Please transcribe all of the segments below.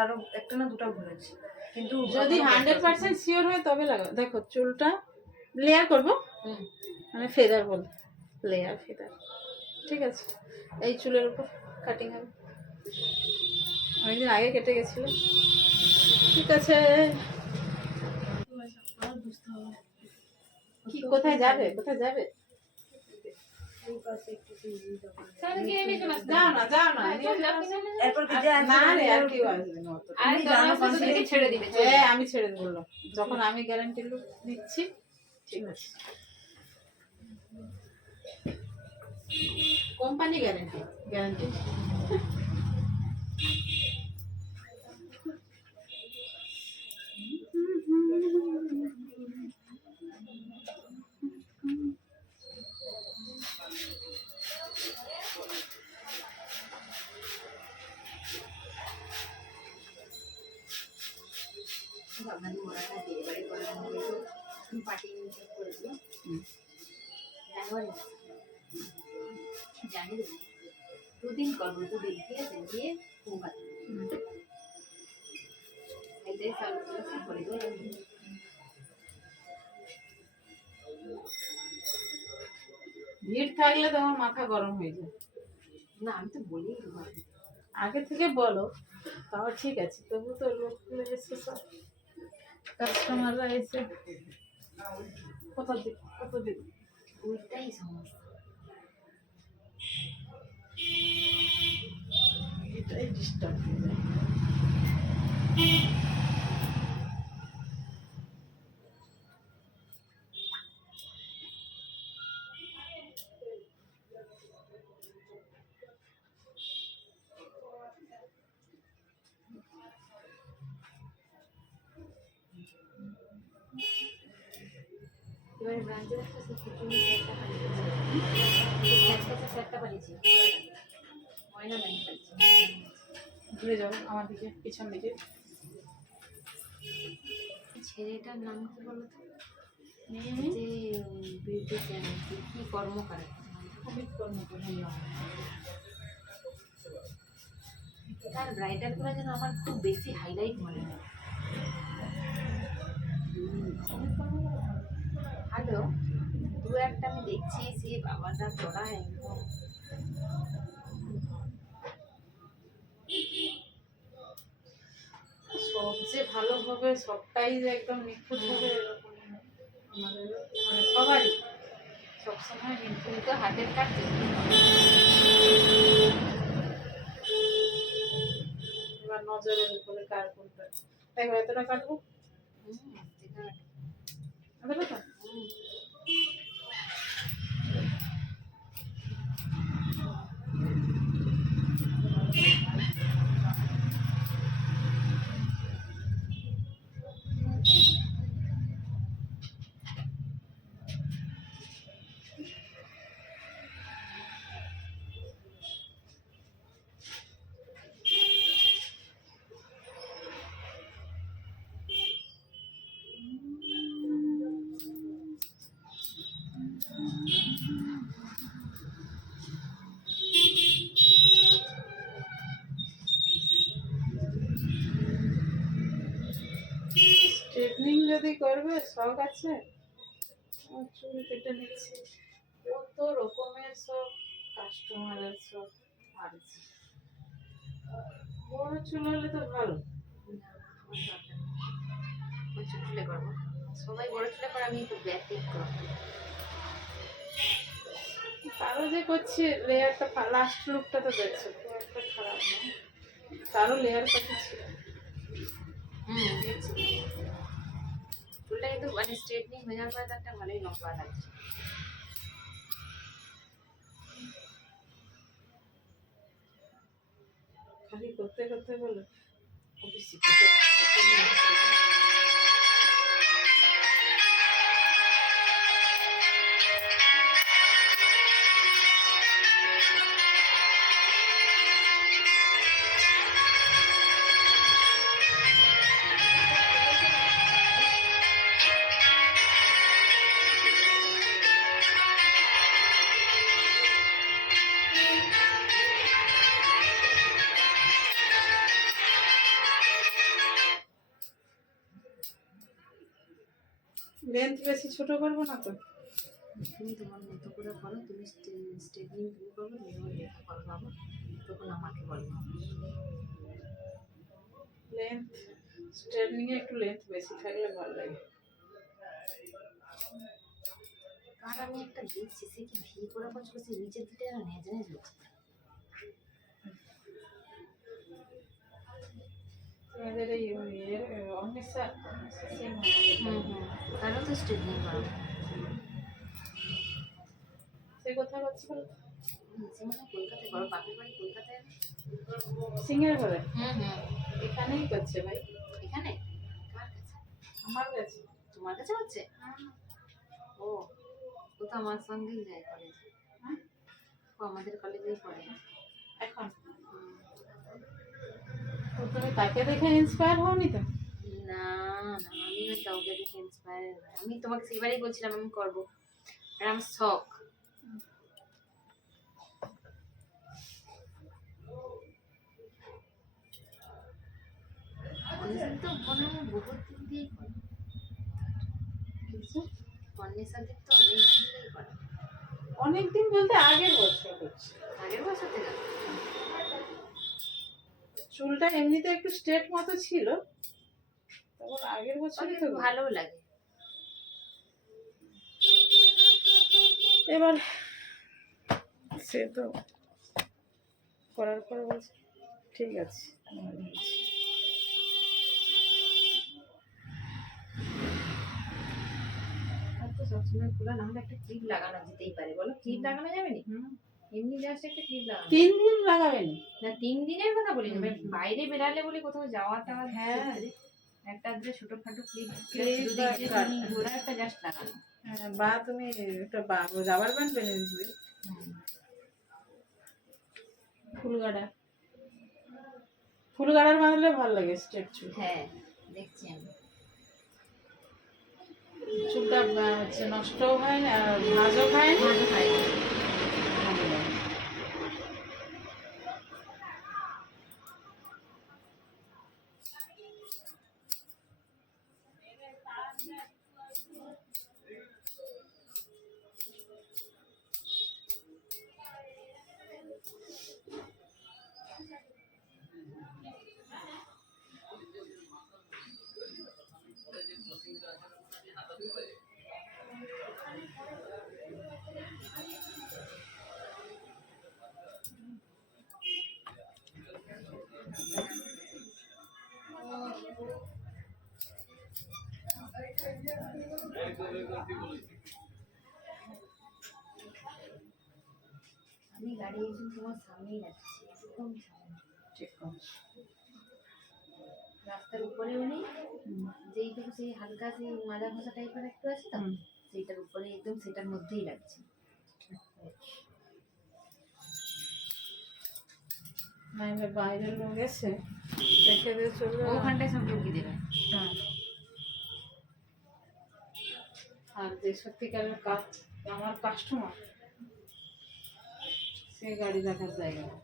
কারো একটা না দুটো ঘুরেছে, কিন্তু যদি 100% শিওর হয় তবে লাগাও। দেখো চুলটা লেয়ার করব, মানে ফেদার বল, লেয়ার ফেদার, ঠিক আছে। এই চুলের উপর কাটিং হবে, অনেকদিন আগে কেটে গেছিল, ঠিক আছে। কি কোথায় যাবে, কোথায় যাবে? যাও না, যাও না, এরপর কি যে না রে, আর কেউ আসবে না অত। ছেড়ে দিবে। হ্যাঁ আমি ছেড়ে বললাম, যখন আমি গ্যারান্টি দিচ্ছি, ঠিক আছে। Company guarantee, guarantee. দুদিন করবো, দুদিন ঠিক আছে, দিয়ে করে দেবো। ভিড় থাকলে তোমার মাথা গরম হয়ে যায়। না আমি তো বলি আগে থেকে বলো, তাও ঠিক আছে। তবু তো লোকগুলো এসে সব কাস্টমাররা এসে কত দিন কত দিন, ওইটাই সমস্যা। এটাই ডিস্টার্ব হয়ে যায়। এবারে ব্রাঞ্চের একটা সেটটা বানিয়েছি, ময়না বানিয়ে ঘুরে যাও আমার দিকে, পিছন দিকে। ছেলেটার নাম কি বলতো, যে বিউটি চ্যানেল কি কর্মকার, অমিত কর্মকার। তার ব্রাইডাল গুলো যেন আমার খুব বেশি হাইলাইট মনে হয়। হ্যালো, দু একটা আমি দেখছি, সে বাবাটা তোরা একদম সব যে ভালো হবে, সবটাই যে একদম নিখুঁত হবে এরকম আমাদের মানে সবারই সবসময় নিখুঁত। তুমি তো হাতের কাজ এবার নজরের উপরে কার কোনটা। দেখো এতটা কাটবো, এতটা তো। স্ট্রেটনিং যদি করবে, শখ আছে, আমার চুল কেটে নিচ্ছে, কত রকমের সব কাস্টমারের সব আছে। বড় চুল হলে তো ভালো। চুলে করবো, সবাই বড় চুলে করে, আমি একটু ব্যাক করবো। তারও যে করছি লেয়ারটা, লাস্ট লুকটা তো দেখছো, খুব একটা খারাপ না। তারও লেয়ার কত ছিল। চুলটা কিন্তু মানে স্ট্রেটনিং হয়ে যাওয়ার পরে তো একটা ভালোই লম্বা লাগছে। খালি করতে করতে বলো অফিসে লেন্থ বেশি ছোট করবো না তো। তুমি তোমার মতো করে করো, তুমি স্টেপনিং তুমি করবে, তুমি তোমার যেটা করো বাবা, তখন আমাকে বলবো। লেন্থ স্ট্রেটনিং এ একটু লেন্থ বেশি থাকলে ভালো লাগে। আর আমি একটা দেখছি, সে কি ভি করে করছে, নিচের দিকে না নেজে নেজে হচ্ছে। তোমাদের এই অন্বেষা সেম তারও তো স্ট্রেটনিং করো। সে কোথায় করছে বলো? সে মনে হয় কলকাতায় করো, বাপের বাড়ি কলকাতায়। সিঙ্গার করে হুম হুম। এখানেই করছে ভাই। এখানে কার কাছে? আমার কাছে। তোমার কাছে হচ্ছে? ও, ও তো আমার সঙ্গেই যায় কলেজে। ও আমাদের কলেজেই পড়ে এখন তো তুমি তাকে দেখে ইন্সপায়ার হওনি তো? না না, আমি ওই কাউকে দেখে ইন্সপায়ার, আমি তোমাকে সেবারই বলছিলাম আমি করবো, আর আমার শখ। তো মনে হয় বহুত দিন দিয়েই করে, অন্যের সাথে তো অনেক দিন দিয়েই করে। অনেকদিন বলতে আগের বছর করছে। আগের বছর থেকে চুলটা এমনিতে একটু স্ট্রেট মতো ছিল, তখন আগের বছরই তো। ভালো লাগে। এবার সে তো করার পরে বলছে ঠিক আছে। আর তো সবসময় খোলা না হলে একটা ক্লিপ লাগানো যেতেই পারে, বলো ক্লিপ লাগানো যাবে না? এমনি জাস্ট একটা ক্লিপ লাগানো। 3 দিন লাগাবেন না 3 দিনের কথা বলি না, বাইরে বেরালে বলে কোথাও যাওয়া টাওয়া, হ্যাঁ একটা আধটা ছোটখাটো ক্লিপ ক্লিপ ঘোরা একটা জাস্ট লাগানো। বা তুমি একটা রাবার ব্যান্ড বেঁধে দিবে। ফুলগাড়ার বাঁধলে ভালো লাগে স্ট্রেট চুল। হ্যাঁ দেখছি আমি। চুলটা হচ্ছে নষ্টও হয় না আর ভাঁজও খায় না। ভালো হয়। ভালো লাগে। আমি গাড়ি একদম তোমার সামনেই যাচ্ছি, একদম সামনে, ঠিক আছে। রাস্তার উপরেও নেই, যেইটুকু সেই হালকা সেই মাজা ঘষা টাইপের একটু আছে তো, সেইটার উপরে একদম সেটার মধ্যেই রাখছি। না এবার বাইরের লোক এসে দেখে দিয়ে চলবে না। ওখানটায় সব ঢুকিয়ে দেবে। হ্যাঁ। আর যে সত্যিকারের আমার কাস্টমার, সে গাড়ি রাখার জায়গা না।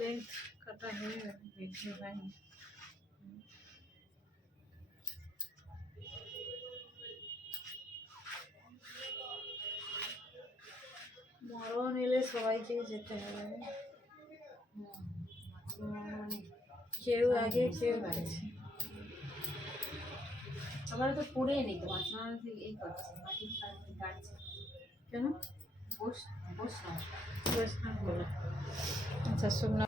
লেন্থ কাটা হয়ে ভিডিও হয়নি। সবাইকে যেতে হবে, মানে কেউ আগে কেউ গেছে। আমার তো পড়ে নেই তো মাঝে এই করছে মাটির কাটছে কেন? বস বস না বৈষ্ণব বলে। আচ্ছা শুকনো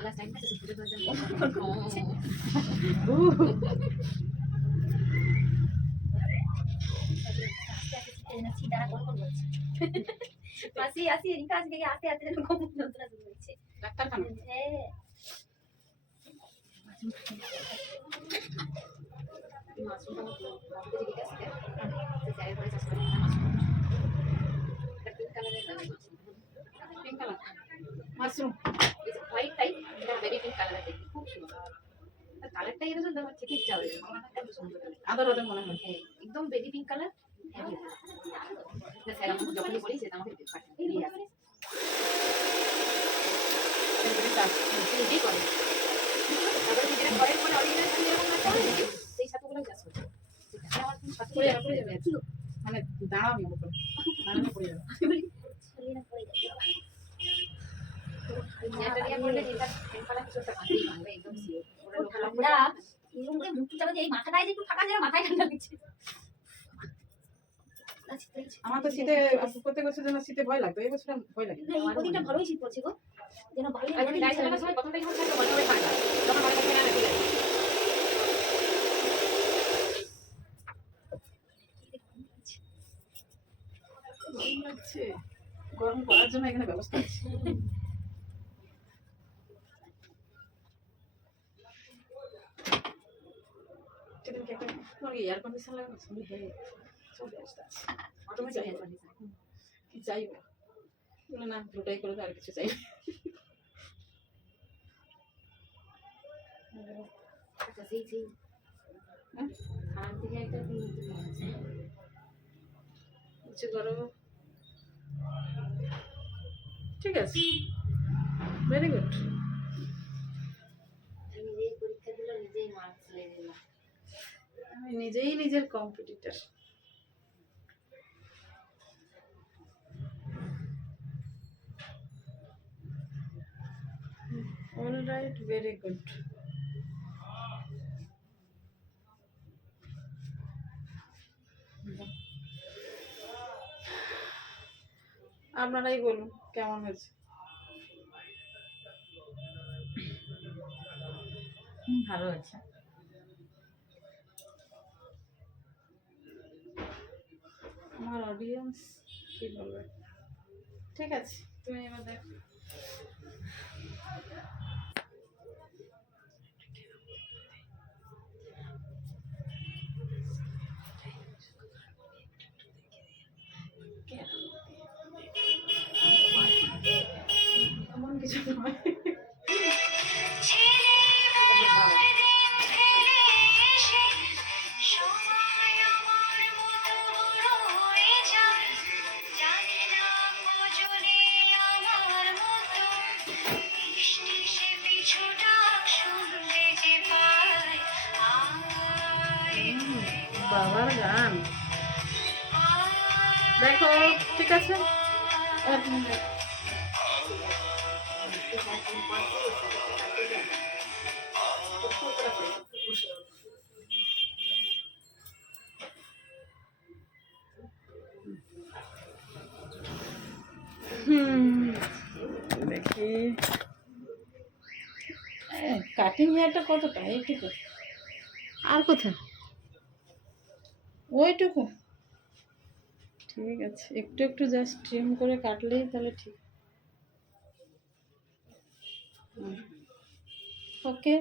ক্লাস টাইম আছে ঘুরে ঘুরে আসি আসি রিকা আজকে আস্তে আস্তে এরকম যন্ত্রণা শুরু হচ্ছে। ডাক্তার খানা হ্যাঁ মাশরুমটা মতো আমাদের দিকে আসছে যে জায়গা করে চাষ করে পিঙ্ক কালারের pink colour mushroom white type baby pink কালারের দেখতে খুব সুন্দর কালারটা এরকম আমার খেতে ইচ্ছা হবে এত সুন্দর আদর ওদের মনে হয়। হ্যাঁ একদম বেবি পিঙ্ক কালার স্যার আমাকে যখনই বলি সেটা আমাকে পাঠিয়ে দিয়ে আসে নিজেই করে তারপরে নিজেরা ঘরের পরে অরিজিনাল এরকম একটা হয় সেই সাথেগুলো চাষ করছে আমার তুমি সাথে পড়ে যাবে, পড়ে যাবে। মানে দাঁড়াও নি উপর দাঁড়ানো পড়ে যাবে। এটা নিয়ে পড়লে যেটা টেম্পারা কিছু একটা কাঁদতেই পারবে একদম সিওর ওরা লোকাল আমরা এরকম মুখ চাপা যে এই মাথাটায় যে একটু ফাঁকা যায় মাথায় ঠান্ডা লাগছে। আমার তো শীতে প্রত্যেক বছর যেন শীতে ভয় লাগতো, এই বছর আর ভয় লাগে না। এই প্রতিটা ভালোই শীত পড়ছে গো যেন ভালোই আর গাড়ি চালানোর সময় প্রথমটাই যখন থাকে বলতে ঠান্ডা যখন ভালো থাকে না ঠিক আছে গরম লাগছে, গরম করার জন্য এখানে ব্যবস্থা আছে। সেদিন কি একটা তোমার এয়ার কন্ডিশন লাগানো শুনলি হ্যাঁ চলে আসতে আছে অটোমেটিক এয়ার কন্ডিশন কি চাইবো বলে না দুটাই করে দাও, আর কিছু চাই আচ্ছা সেই সেই খান থেকে একটা আছে কিছু করো। ঠিক আছে, ভেরি গুড। নিজেই পরীক্ষা দিল নিজেই মার্কস লেগে দিল আমি নিজেই নিজের competitor. All right, very good. আপনারাই বলুন কেমন হয়েছে। ভালো আছে আমার অডিয়েন্স কি বলবে। ঠিক আছে, তুমি এবার দেখো। এমন কিছু নয়। বাবার গান দেখো, ঠিক আছে। দেখি কাটিং হেয়ারটা কতটা? এইটুকু? আর কোথায়? ওইটুকু? ঠিক আছে, একটু একটু জাস্ট ট্রিম করে কাটলেই তাহলে ঠিক। ওকে।